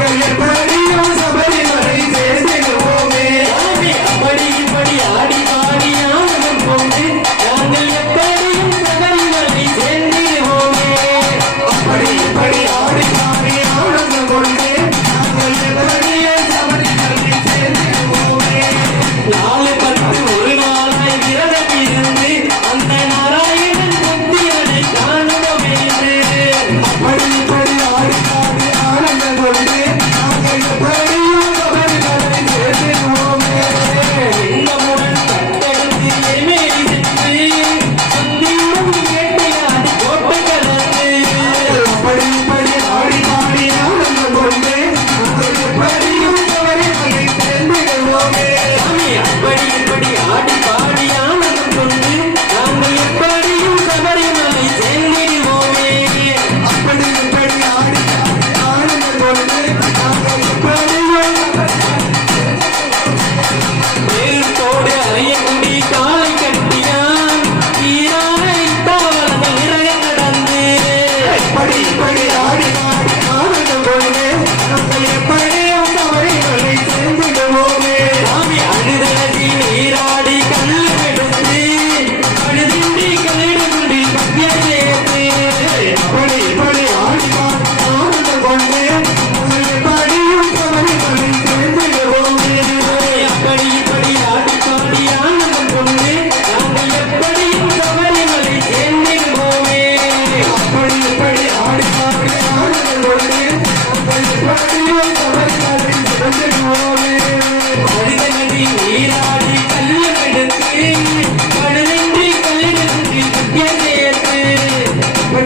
நாங்கள்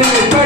네.